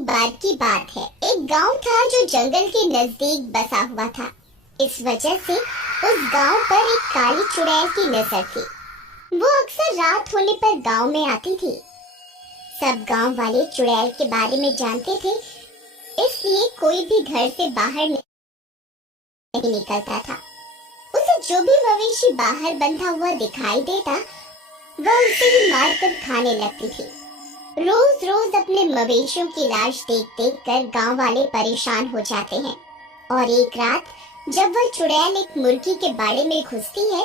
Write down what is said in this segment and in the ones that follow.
एक बार की बात है। एक गांव था जो जंगल के नजदीक बसा हुआ था। इस वजह से उस गांव पर एक काली चुड़ैल की नजर थी। वो अक्सर रात होने पर गांव में आती थी। सब गांव वाले चुड़ैल के बारे में जानते थे, इसलिए कोई भी घर से बाहर नहीं निकलता था। उसे जो भी मवेशी बाहर बंधा हुआ दिखाई देता, वह उसे ही मारकर खाने लगती थी। रोज रोज अपने मवेशियों की लाश देख देख कर गांव वाले परेशान हो जाते हैं। और एक रात जब वह चुड़ैल एक मुर्गी के बाड़े में घुसती है,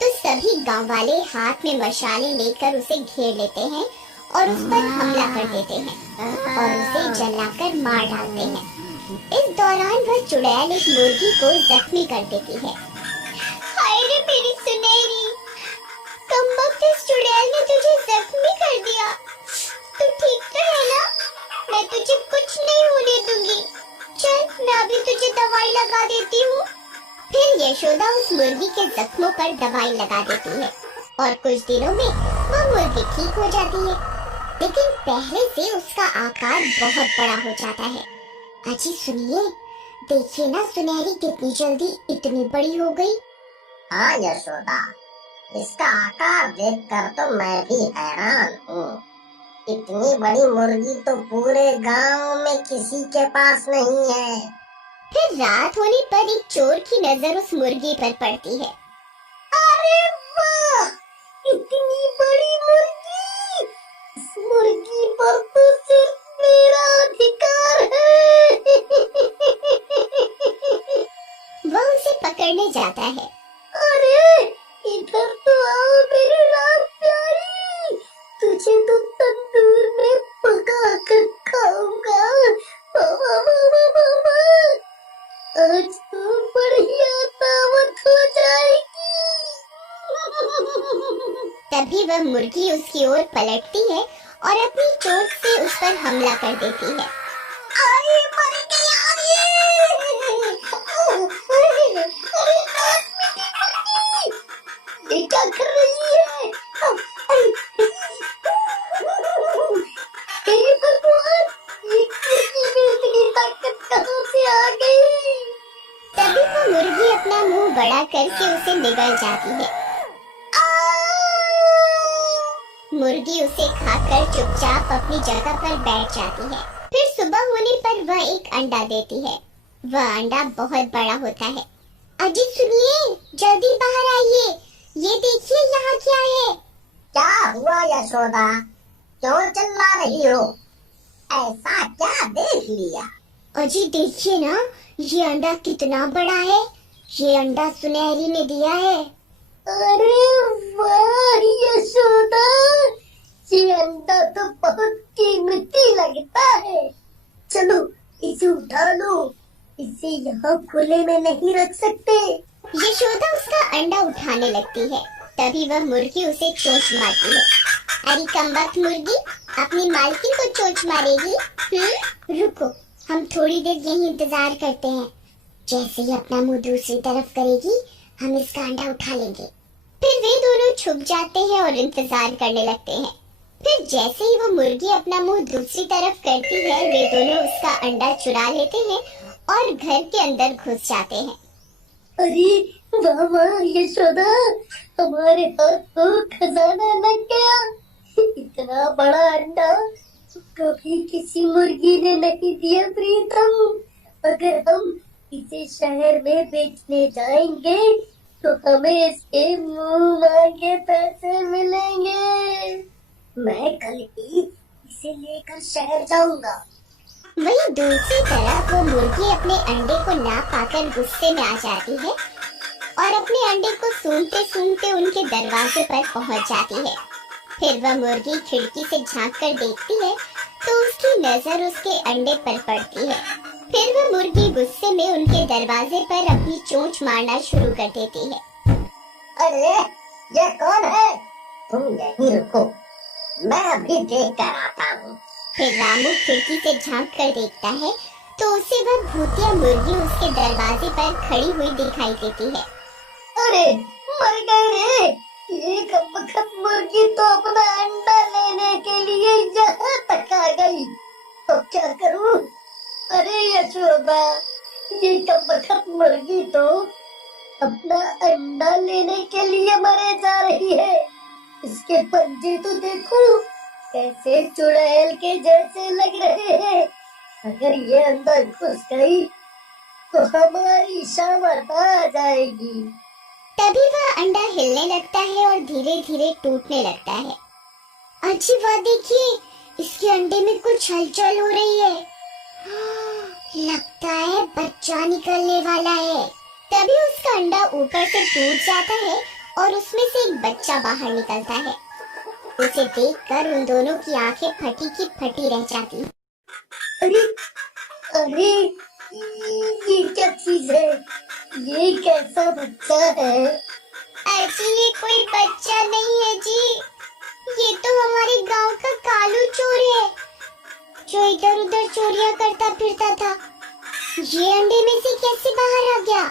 तो सभी गांव वाले हाथ में मशालें लेकर उसे घेर लेते हैं और उस पर हमला कर देते हैं और उसे जलाकर मार डालते हैं। इस दौरान वह चुड़ैल एक मुर्गी को जख्मी कर देती है। हाय रे मेरी सुनहरी, कमबख्त इस चुड़ैल ने तुझे जख्मी कर दिया। तू ठीक तो है ना? मैं तुझे कुछ नहीं होने दूंगी। चल, मैं अभी तुझे दवाई लगा देती हूँ। फिर यशोदा उस मुर्गी के जख्मों पर दवाई लगा देती है और कुछ दिनों में वह मुर्गी ठीक हो जाती है। लेकिन पहले से उसका आकार बहुत बड़ा हो जाता है। अजी सुनिए, देखिए ना सुनहरी कितनी जल्दी इतनी बड़ी हो गई। हाँ यशोदा, इसका आकार देखकर तो मैं भी हैरान हूँ। इतनी बड़ी मुर्गी तो पूरे गांव में किसी के पास नहीं है। फिर रात होने पर एक चोर की नजर उस मुर्गी पर पड़ती है। अरे वाह, इतनी बड़ी मुर्गी! इस मुर्गी पर तो सिर्फ मेरा अधिकार है। वह उसे पकड़ने जाता है। अरे इधर तो आओ मेरी रात प्यारी, तुझे तो तंदूर में पका कर खाऊंगा। आज तो बढ़िया दावत हो जाएगी। तभी वह मुर्गी उसकी ओर पलटती है और अपनी चोंच से उस पर हमला कर देती है। अरे मर गई यार ये क्या कर रही है? हे भगवान, ये मुर्गी में इतनी ताकत कहाँ से आ गई? तभी वह मुर्गी अपना मुंह बड़ा करके उसे निगल जाती है। मुर्गी उसे खाकर चुपचाप अपनी जगह पर बैठ जाती है। फिर सुबह होने पर वह एक अंडा देती है। वह अंडा बहुत बड़ा होता है। अजी सुनिए, जल्दी बाहर आइए, ये देखिए यहाँ क्या है। क्या हुआ यशोदा, क्यों चिल्ला रही हो? ऐसा क्या देख लिया? अजी देखिए ना, ये अंडा कितना बड़ा है। ये अंडा सुनहरी ने दिया है। अरे वाह यशोदा, ये अंडा तो बहुत कीमती लगता है। चलो इसे उठा लो, इसे यहाँ खुले में नहीं रख सकते। यशोदा उसका अंडा उठाने लगती है। तभी वह मुर्गी उसे चोंच मारती है। अरे कमबख्त मुर्गी, अपनी मालकिन को चोंच मारेगी? रुको, हम थोड़ी देर यहीं इंतजार करते हैं। जैसे ही अपना मुंह दूसरी तरफ करेगी, हम इसका अंडा उठा लेंगे। फिर वे दोनों छुप जाते हैं और इंतजार करने लगते हैं। फिर जैसे ही वो मुर्गी अपना मुंह दूसरी तरफ करती है, वे दोनों उसका अंडा चुरा लेते हैं और घर के अंदर घुस जाते हैं। अरे वाह वाह यशोदा, हमारे हाथ तो खजाना लग गया। इतना बड़ा अंडा कभी किसी मुर्गी ने नहीं दिया प्रीतम। अगर हम इसे शहर में बेचने जाएंगे तो हमें इसके मुंह मांगे पैसे मिलेंगे। मैं कल ही इसे लेकर शहर जाऊंगा। वहीं दूसरी तरफ वो मुर्गी अपने अंडे को ना पाकर गुस्से में आ जाती है और अपने अंडे को सूंघते सूंघते उनके दरवाजे पर पहुंच जाती है। फिर वह मुर्गी खिड़की से झांक कर देखती है तो उसकी नजर उसके अंडे पर पड़ती है। फिर वह मुर्गी गुस्से में उनके दरवाजे पर अपनी चोंच मारना शुरू कर देती है। अरे ये कौन है? तुम यहीं रुको, मैं अभी देख कर आता हूँ। फिर रामू खिड़की से झांक कर देखता है तो उसे वह भूतिया मुर्गी उसके दरवाजे पर खड़ी हुई दिखाई देती है। अरे मर गए रे, ये कमबख्त मुर्गी तो अपना अंडा लेने के लिए यहाँ तक आ गई। अब क्या करूं? अरे यशोदा, ये कब मुर्गी तो अपना अंडा लेने के लिए मरे जा रही है। इसके पंजे तो देखो कैसे चुड़ैल के जैसे लग रहे हैं। अगर ये अंदर घुस गई तो हमारी शामत आ जाएगी। तभी वह अंडा हिलने लगता है और धीरे धीरे टूटने लगता है। अजी वाह, देखिए इसके अंडे में कुछ हलचल हो रही है। लगता है बच्चा निकलने वाला है। तभी उसका अंडा ऊपर से टूट जाता है और उसमें से एक बच्चा बाहर निकलता है। उसे देखकर उन दोनों की आंखें फटी की फटी रह जाती। अरे अरे, ये क्या चीज है? ये कैसा बच्चा है? अजी ये कोई बच्चा नहीं है जी, ये तो हमारे गांव का कालू चोर है जो इधर उधर चोरियां करता फिरता था। ये अंडे में से कैसे बाहर आ गया?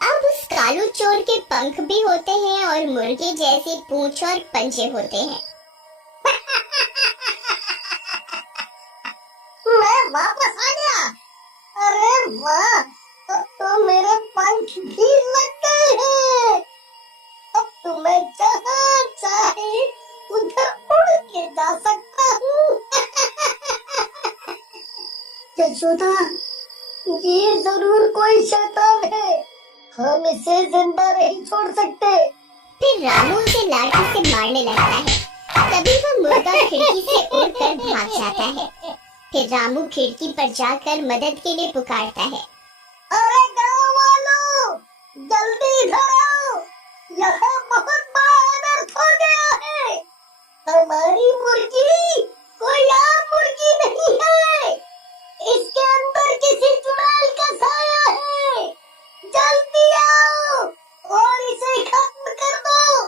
अब उस कालू चोर के पंख भी होते हैं और मुर्गे जैसी पूंछ और पंजे होते हैं। मैं वापस आ गया। अरे वाह, तो मेरे पंख भी लग गए हैं। अब तो मैं जहाँ चाहे उधर उड़ के जा सकता हूँ। यशोदा, ये जरूर कोई शैतान है। हम इसे जिंदा नहीं छोड़ सकते। फिर रामू उसे लाठी से मारने लगता है। तभी वह मुर्गा खिड़की से उड़कर भाग जाता है। फिर रामू खिड़की पर जाकर मदद के लिए पुकारता है। अरे गाँव वालों, जल्दी इधर आओ, यहाँ बहुत बड़ा अनर्थ हो गया है। हमारी मुर्गी कोई और मुर्गी नहीं है, इसके अंदर किसी चुड़ैल का साया है। जल्दी आओ और इसे खत्म कर दो,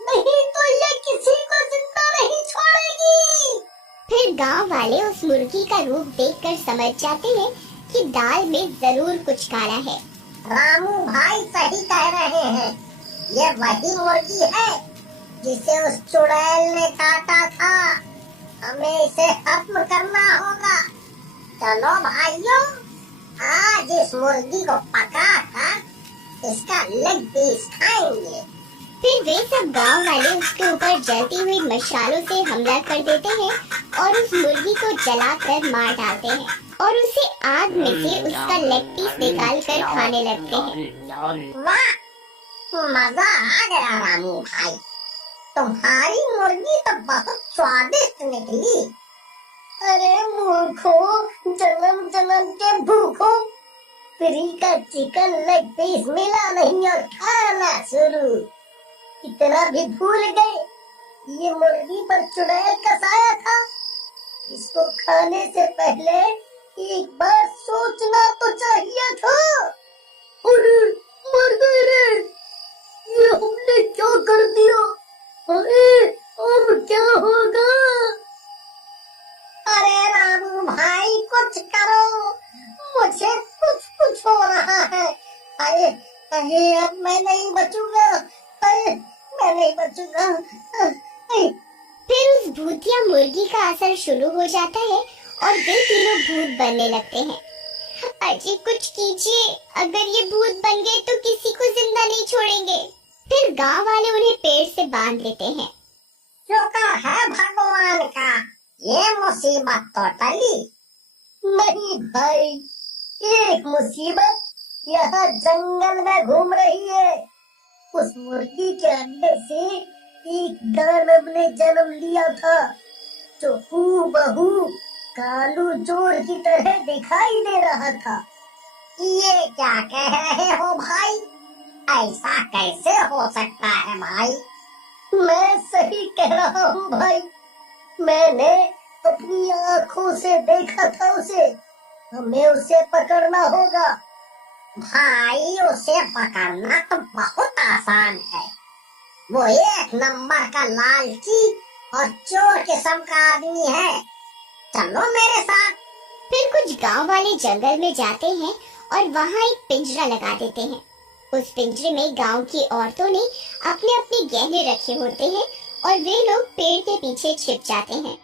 नहीं तो ये किसी को जिंदा नहीं छोड़ेगी। फिर गांव वाले उस मुर्गी का रूप देखकर समझ जाते हैं कि दाल में जरूर कुछ काला है। रामू भाई सही कह रहे हैं, ये वही मुर्गी है जिसे उस चुड़ैल ने काटा था। हमें इसे खत्म करना होगा। चलो भाइयों, आज इस मुर्गी को पका कर इसका लेग पीस खाएंगे। फिर वे सब गांव वाले उसके ऊपर जलती हुई मशालों से हमला कर देते हैं और उस मुर्गी को जलाकर मार डालते हैं और उसे आग में से उसका लेग पीस निकाल कर खाने लगते हैं। वाह, मजा आ गया रामू भाई, तुम्हारी मुर्गी तो बहुत स्वादिष्ट निकली। अरे मूर्खों, जन्म जन्म के भूखों, फ्री का चिकन लेग पीस मिला नहीं और खाना शुरू। इतना भी भूल गए ये मुर्गी पर चुड़ैल का साया था। इसको खाने से पहले एक बार सोचना तो चाहिए था। अरे मर गए रे, ये हमने क्या कर दिया? अरे अब क्या होगा? अरे रामू भाई कुछ करो, मुझे कुछ हो रहा है। अरे अरे अब मैं नहीं बचूंगा, अरे मैं नहीं बचूंगा। फिर उस भूतिया मुर्गी का असर शुरू हो जाता है और वे तीनों भूत बनने लगते हैं। अजी कुछ कीजिए, अगर ये भूत बन गए तो किसी को जिंदा नहीं छोड़ेंगे। फिर गांव वाले उन्हें पेड़ से बांध लेते हैं। शुक्र है भगवान का, ये मुसीबत तो टली। नहीं भाई, एक मुसीबत यहाँ जंगल में घूम रही है। उस मुर्गी के अंडे से एक दानव ने जन्म लिया था जो हूबहू कालू चोर की तरह दिखाई दे रहा था। ये क्या कह रहे हो भाई? ऐसा कैसे हो सकता है भाई? मैं सही कह रहा हूँ भाई, मैंने अपनी आँखों से देखा था उसे। हमें उसे पकड़ना होगा। भाई उसे पकड़ना तो बहुत आसान है। वो एक नंबर का लालची और चोर किस्म का आदमी है। चलो मेरे साथ। फिर कुछ गांव वाले जंगल में जाते हैं और वहाँ एक पिंजरा लगा देते हैं। उस पिंजरे में गांव की औरतों ने अपने अपने गहने रखे होते हैं और वे लोग पेड़ के पीछे छिप जाते हैं।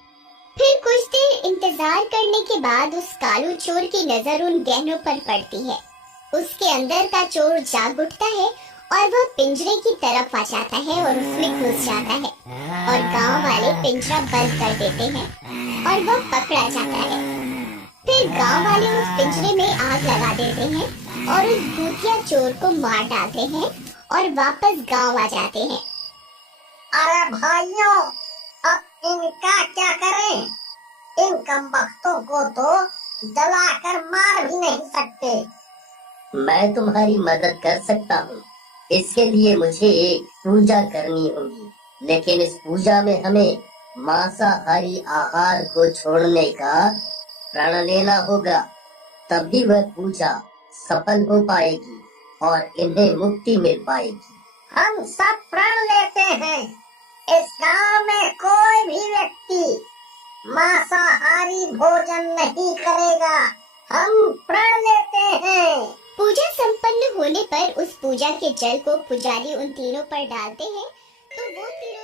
फिर कुछ देर इंतजार करने के बाद उस कालू चोर की नजर उन गहनों पर पड़ती है। उसके अंदर का चोर जाग उठता है और वह पिंजरे की तरफ आ जाता है और उसमें घुस जाता है और गांव वाले पिंजरा बंद कर देते हैं और वह पकड़ा जाता है। फिर गांव वाले उस पिंजरे में आग लगा देते हैं और उस भूतिया चोर को मार डालते हैं और वापस गांव आ जाते हैं। अरे भाइयों, अब इनका क्या करें? इन कमबख्तों को तो जलाकर मार भी नहीं सकते। मैं तुम्हारी मदद कर सकता हूँ। इसके लिए मुझे एक पूजा करनी होगी, लेकिन इस पूजा में हमें मांसाहारी आहार को छोड़ने का प्रण लेना होगा, तभी वह पूजा सफल हो पाएगी और इन्हें मुक्ति मिल पाएगी। हम सब प्रण लेते हैं, इस गांव में कोई भी व्यक्ति मांसाहारी भोजन नहीं करेगा। हम प्रण लेते हैं। पूजा संपन्न होने पर उस पूजा के जल को पुजारी उन तीनों पर डालते हैं तो वो तीनों